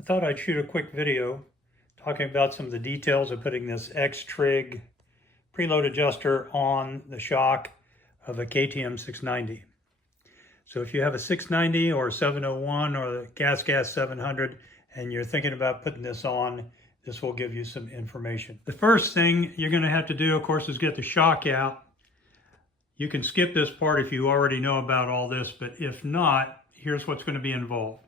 I thought I'd shoot a quick video talking about some of the details of putting this Xtrig preload adjuster on the shock of a KTM 690. So if you have a 690 or a 701 or the GasGas 700 and you're thinking about putting this on, this will give you some information. The first thing you're going to have to do, of course, is get the shock out. You can skip this part if you already know about all this, but if not, here's what's going to be involved.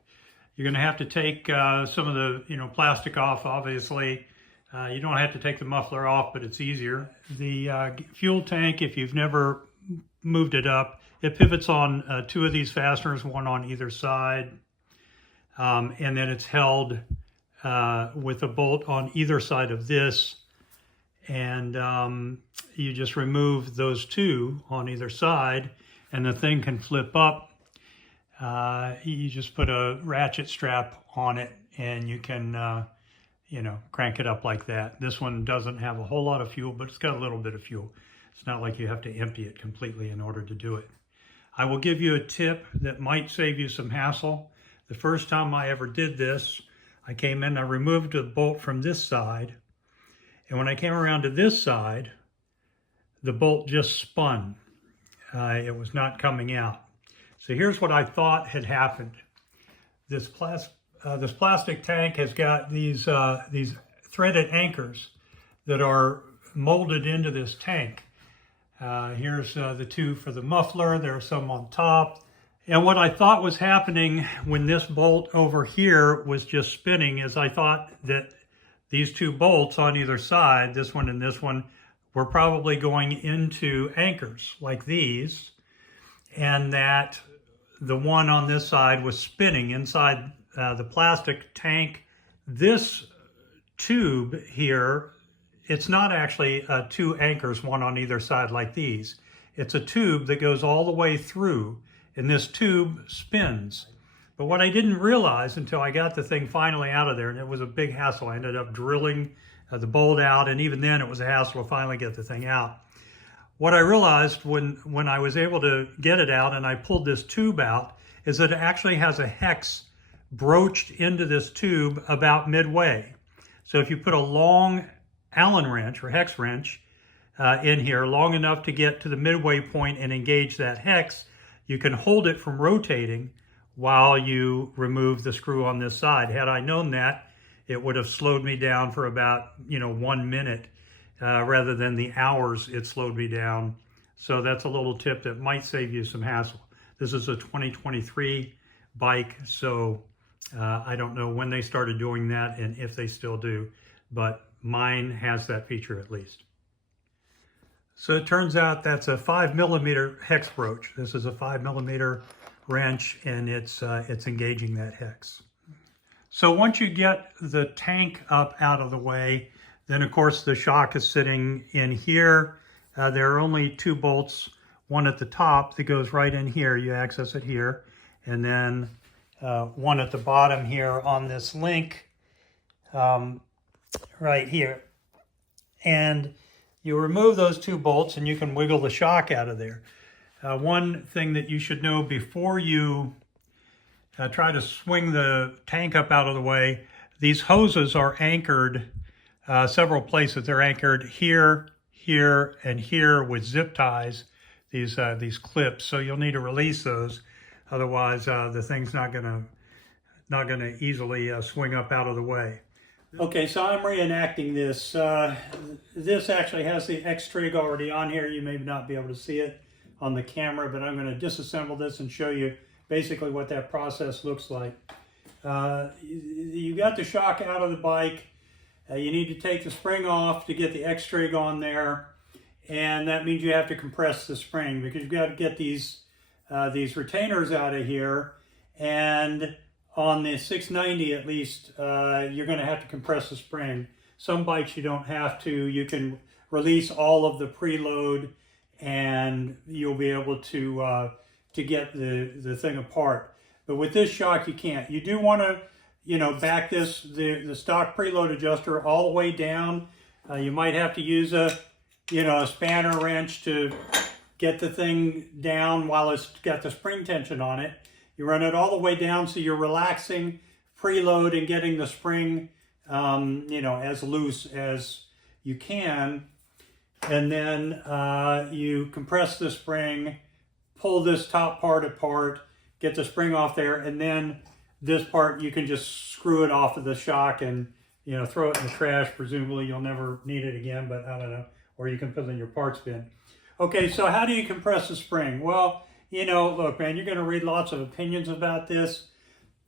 You're going to have to take some of the plastic off, obviously. You don't have to take the muffler off, but it's easier. The fuel tank, if you've never moved it up, it pivots on two of these fasteners, one on either side. And then it's held with a bolt on either side of this. And you just remove those two on either side, and the thing can flip up. You just put a ratchet strap on it and you can, crank it up like that. This one doesn't have a whole lot of fuel, but it's got a little bit of fuel. It's not like you have to empty it completely in order to do it. I will give you a tip that might save you some hassle. The first time I ever did this, I came in, I removed the bolt from this side, and when I came around to this side, the bolt just spun. It was not coming out. So here's what I thought had happened. This plastic tank has got these threaded anchors that are molded into this tank. Here's the two for the muffler. There are some on top. And what I thought was happening when this bolt over here was just spinning is I thought that these two bolts on either side, this one and this one, were probably going into anchors like these, and that the one on this side was spinning inside the plastic tank. This tube here, it's not actually two anchors, one on either side like these. It's a tube that goes all the way through, and this tube spins. But what I didn't realize until I got the thing finally out of there, and it was a big hassle. I ended up drilling the bolt out, and even then it was a hassle to finally get the thing out. What I realized when I was able to get it out and I pulled this tube out is that it actually has a hex broached into this tube about midway. So if you put a long Allen wrench or hex wrench in here long enough to get to the midway point and engage that hex, you can hold it from rotating while you remove the screw on this side. Had I known that, it would have slowed me down for about 1 minute. Rather than the hours it slowed me down. So that's a little tip that might save you some hassle. This is a 2023 bike, so I don't know when they started doing that and if they still do, but mine has that feature at least. So it turns out that's a 5mm hex broach. This is a 5mm wrench, and it's engaging that hex. So once you get the tank up out of the way, then of course the shock is sitting in here. There are only two bolts, one at the top that goes right in here. You access it here. And then one at the bottom here on this link right here. And you remove those two bolts and you can wiggle the shock out of there. One thing that you should know before you try to swing the tank up out of the way, these hoses are anchored several places. They're anchored here, here, and here with zip ties, these clips. So you'll need to release those, otherwise the thing's not gonna easily swing up out of the way. Okay, so I'm reenacting this. This actually has the Xtrig already on here. You may not be able to see it on the camera, but I'm going to disassemble this and show you basically what that process looks like. You got the shock out of the bike. You need to take the spring off to get the Xtrig on there, and that means you have to compress the spring because you've got to get these retainers out of here. And on the 690 at least, you're going to have to compress the spring. Some bikes you don't have to. You can release all of the preload and you'll be able to get the thing apart. But with this shock you can't. You do want to back the stock preload adjuster all the way down. You might have to use a spanner wrench to get the thing down while it's got the spring tension on it. You run it all the way down so you're relaxing preload and getting the spring, you know, as loose as you can. And then you compress the spring, pull this top part apart, get the spring off there, and then this part you can just screw it off of the shock and, you know, throw it in the trash. Presumably you'll never need it again, but I don't know. Or you can put it in your parts bin. Okay, so how do you compress the spring? Well, you know, look, man, you're going to read lots of opinions about this.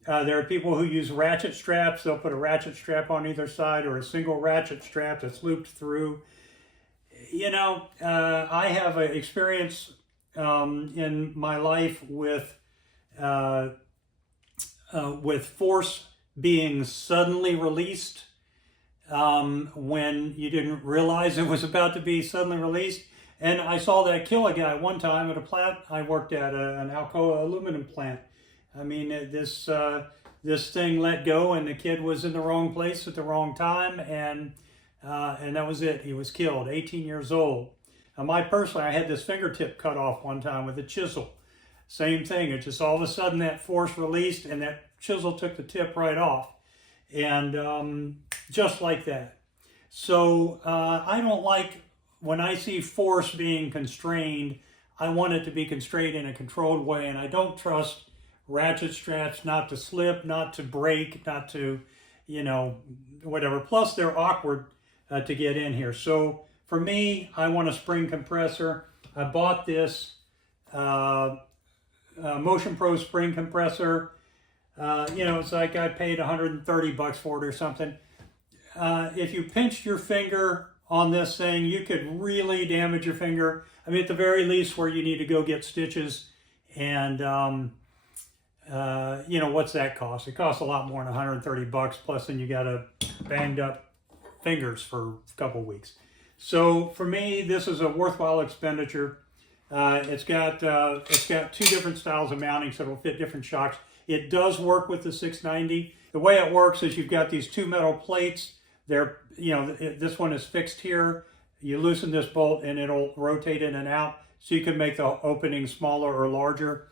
There are people who use ratchet straps. They'll put a ratchet strap on either side or a single ratchet strap that's looped through. You know, I have an experience in my life with force being suddenly released when you didn't realize it was about to be suddenly released. And I saw that kill a guy one time at a plant. I worked at an Alcoa aluminum plant. I mean, this thing let go, and the kid was in the wrong place at the wrong time, and that was it. He was killed, 18 years old. Now, I had this fingertip cut off one time with a chisel. Same thing. It just all of a sudden that force released, and that chisel took the tip right off, and just like that. So I don't like when I see force being constrained. I want it to be constrained in a controlled way, and I don't trust ratchet straps not to slip, not to break, not to, you know, whatever. Plus, they're awkward to get in here. So for me, I want a spring compressor. I bought this Motion Pro spring compressor. You know, it's like I paid 130 bucks for it or something. If you pinched your finger on this thing, you could really damage your finger. I mean, at the very least, where you need to go get stitches. And you know, what's that cost? It costs a lot more than 130 bucks. Plus, then you got to banged up fingers for a couple weeks. So for me, this is a worthwhile expenditure. It's got 2 different styles of mounting, so it'll fit different shocks. It does work with the 690. The way it works is you've got these 2 metal plates. They're, you know, this one is fixed here. You loosen this bolt and it'll rotate in and out, so you can make the opening smaller or larger.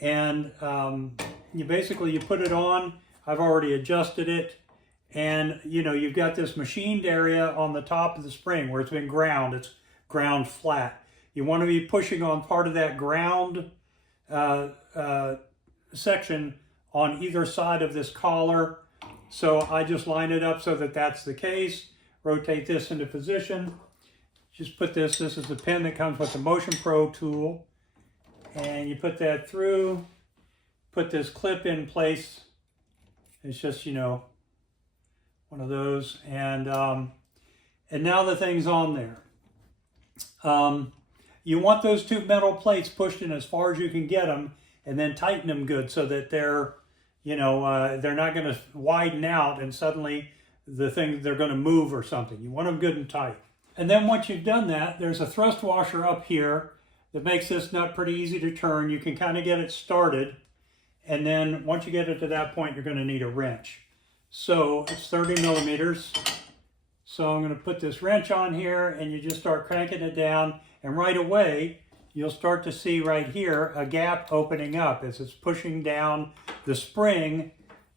And you put it on. I've already adjusted it, and you know, you've got this machined area on the top of the spring where it's been ground. It's ground flat. You want to be pushing on part of that ground section on either side of this collar. So I just line it up so that that's the case. Rotate this into position. Just put this is the pin that comes with the Motion Pro tool. And you put that through, put this clip in place. It's just, you know, one of those. And now the thing's on there. You want those 2 metal plates pushed in as far as you can get them, and then tighten them good so that they're, you know, they're not going to widen out and suddenly they're going to move or something. You want them good and tight. And then once you've done that, there's a thrust washer up here that makes this nut pretty easy to turn. You can kind of get it started, and then once you get it to that point, you're going to need a wrench. So it's 30 millimeters. So I'm going to put this wrench on here, and you just start cranking it down, and right away you'll start to see right here a gap opening up as it's pushing down the spring.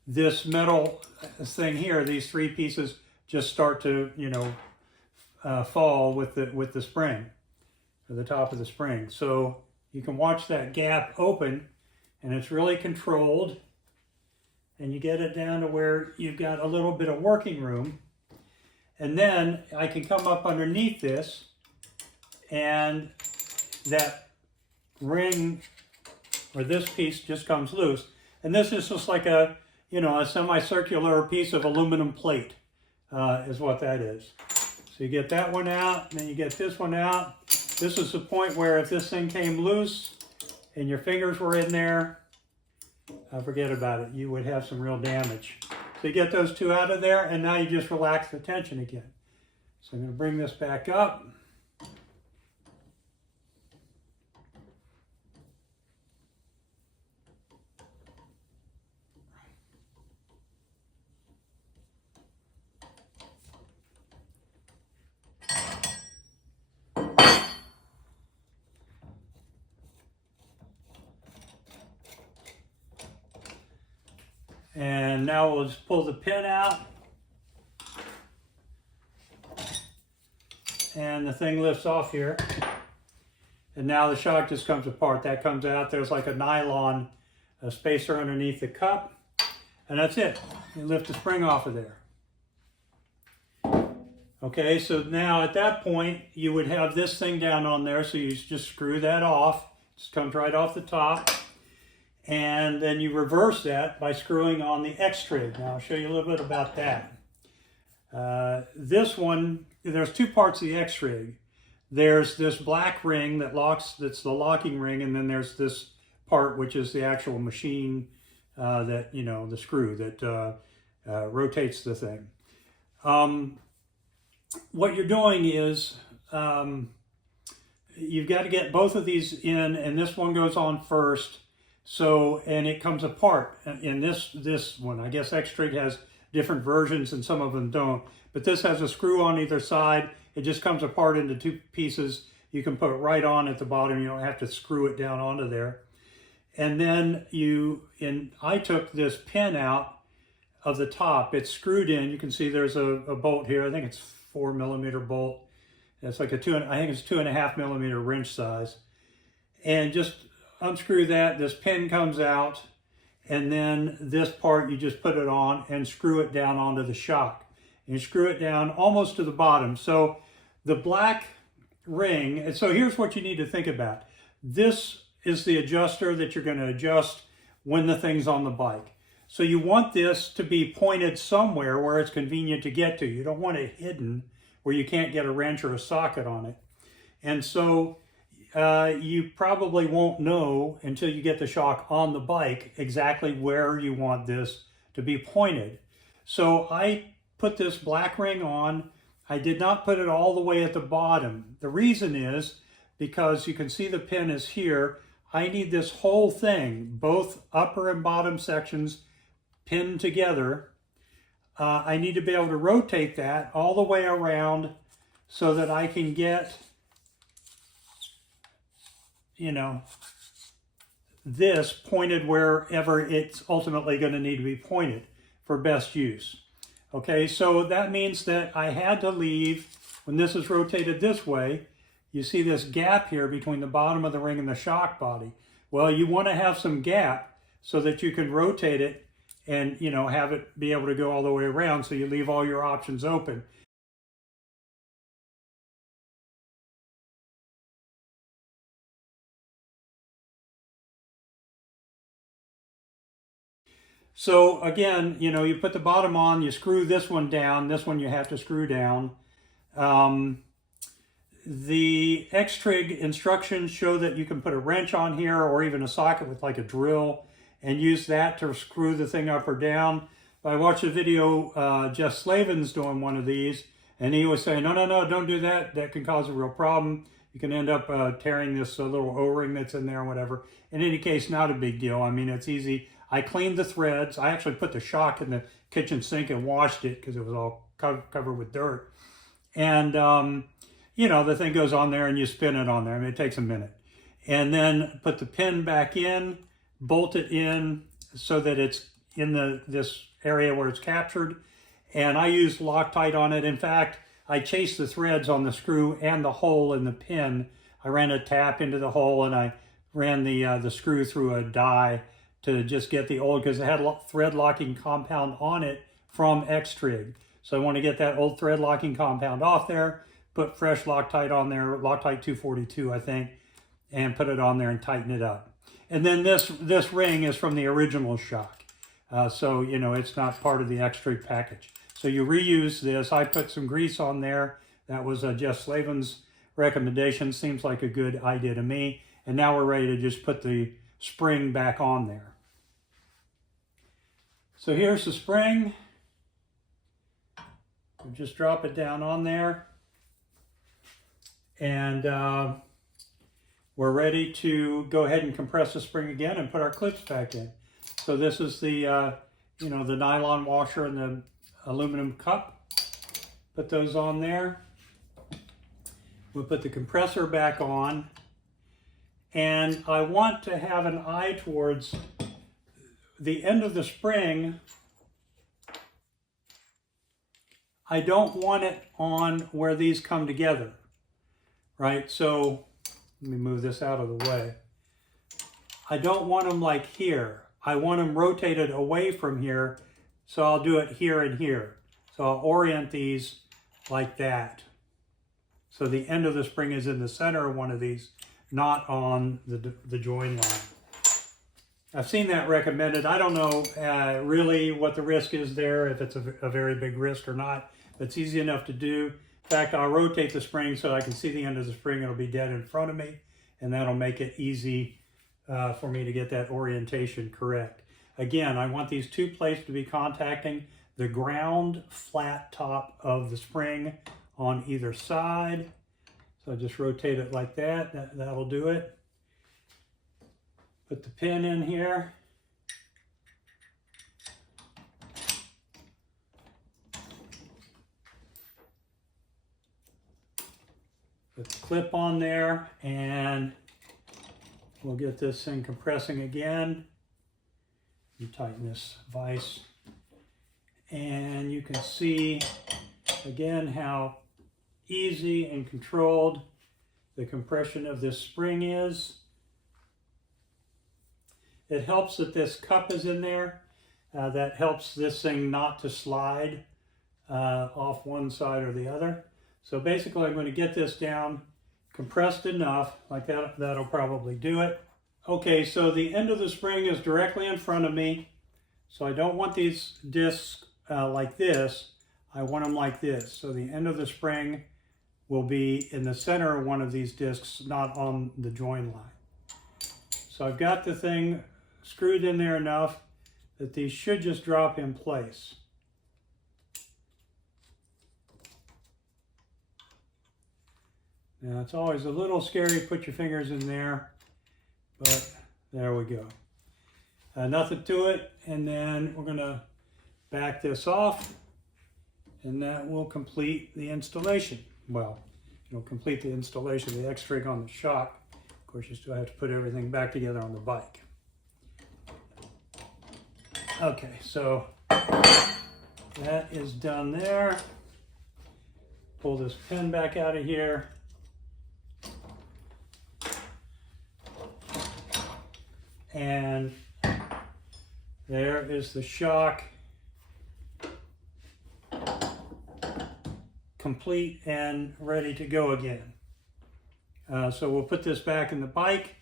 This metal thing here, these 3 pieces, just start to, you know, fall with the spring, or the top of the spring. So you can watch that gap open, and it's really controlled, and you get it down to where you've got a little bit of working room. And then I can come up underneath this, and that ring, or this piece, just comes loose. And this is just like a, you know, a semicircular piece of aluminum plate is what that is. So you get that one out, and then you get this one out. This is the point where if this thing came loose and your fingers were in there, forget about it. You would have some real damage. So you get those 2 out of there, and now you just relax the tension again. So I'm going to bring this back up. And And now we'll just pull the pin out. And the thing lifts off here. And now the shock just comes apart. That comes out. There's like a nylon spacer underneath the cup. And that's it. You lift the spring off of there. Okay, so now at that point, you would have this thing down on there. So you just screw that off. It just comes right off the top. And then you reverse that by screwing on the Xtrig. Now I'll show you a little bit about that. This one, there's two parts of the Xtrig. There's this black ring that locks, that's the locking ring, and then there's this part which is the actual machine that, you know, the screw that rotates the thing. What you're doing is you've got to get both of these in, and this one goes on first. So, and it comes apart in this one. I guess Xtrig has different versions and some of them don't. But this has a screw on either side. It just comes apart into two pieces. You can put it right on at the bottom. You don't have to screw it down onto there. And then I took this pin out of the top. It's screwed in. You can see there's a bolt here. I think it's 4mm bolt. It's like I think it's 2.5mm wrench size. And just unscrew that. This pin comes out. And then this part, you just put it on and screw it down onto the shock. And you screw it down almost to the bottom. So the black ring, and so here's what you need to think about. This is the adjuster that you're going to adjust when the thing's on the bike. So you want this to be pointed somewhere where it's convenient to get to. You don't want it hidden where you can't get a wrench or a socket on it. And so you probably won't know until you get the shock on the bike exactly where you want this to be pointed. So I put this black ring on. I did not put it all the way at the bottom. The reason is because you can see the pin is here. I need this whole thing, both upper and bottom sections, pinned together. I need to be able to rotate that all the way around so that I can get, you know, this pointed wherever it's ultimately going to need to be pointed for best use. Okay, so that means that I had to leave, when this is rotated this way, you see this gap here between the bottom of the ring and the shock body. Well, you want to have some gap so that you can rotate it and, you know, have it be able to go all the way around, so you leave all your options open. So again, you know, you put the bottom on, you screw this one down. This one you have to screw down. The Xtrig instructions show that you can put a wrench on here or even a socket with like a drill and use that to screw the thing up or down. I watched a video, Jeff Slavin's doing one of these, and he was saying, no, don't do that. That can cause a real problem. You can end up tearing this little O-ring that's in there or whatever. In any case, not a big deal. I mean, it's easy. I cleaned the threads. I actually put the shock in the kitchen sink and washed it because it was all covered with dirt. And, you know, the thing goes on there and you spin it on there. I mean, it takes a minute. And then put the pin back in, bolt it in so that it's in this area where it's captured. And I used Loctite on it. In fact, I chased the threads on the screw and the hole in the pin. I ran a tap into the hole and I ran the screw through a die to just get the old, because it had thread locking compound on it from Xtrig. So I want to get that old thread locking compound off there, put fresh Loctite on there, Loctite 242 I think, and put it on there and tighten it up. And then this ring is from the original shock. So, you know, it's not part of the Xtrig package. So you reuse this. I put some grease on there. That was Jeff Slavin's recommendation. Seems like a good idea to me. And now we're ready to just put the spring back on there. So here's the spring. We'll just drop it down on there. And we're ready to go ahead and compress the spring again and put our clips back in. So this is the, you know, the nylon washer and the aluminum cup. Put those on there. We'll put the compressor back on. And I want to have an eye towards the end of the spring I don't want it on where these come together, right? So let me move this out of the way. I don't want them like here. I want them rotated away from here, so I'll do it here and here. So I'll orient these like that. So the end of the spring is in the center of one of these, not on the join line. I've seen that recommended. I don't know really what the risk is there, if it's a very big risk or not. It's easy enough to do. In fact, I'll rotate the spring so I can see the end of the spring. It'll be dead in front of me, and that'll make it easy for me to get that orientation correct. Again, I want these two plates to be contacting the ground flat top of the spring on either side. So I just rotate it like that. That'll do it. Put the pin in here. Put the clip on there, and we'll get this thing compressing again. You tighten this vise, and you can see again how easy and controlled the compression of this spring is. It helps that this cup is in there. That helps this thing not to slide off one side or the other. So basically I'm going to get this down compressed enough, like that, that'll probably do it. Okay, so the end of the spring is directly in front of me. So I don't want these discs like this. I want them like this. So the end of the spring will be in the center of one of these discs, not on the join line. So I've got the thing screwed in there enough that these should just drop in place. Now it's always a little scary to put your fingers in there, but there we go. Nothing to it, and then we're going to back this off, and that will complete the installation. Well, it'll complete the installation of the Xtrig on the shock. Of course, you still have to put everything back together on the bike. Okay, so that is done there. Pull this pin back out of here. And there is the shock, complete and ready to go again. So we'll put this back in the bike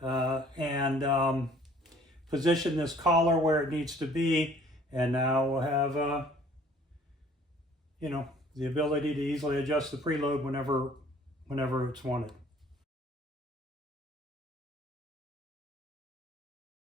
and position this collar where it needs to be, and now we'll have the ability to easily adjust the preload whenever it's wanted.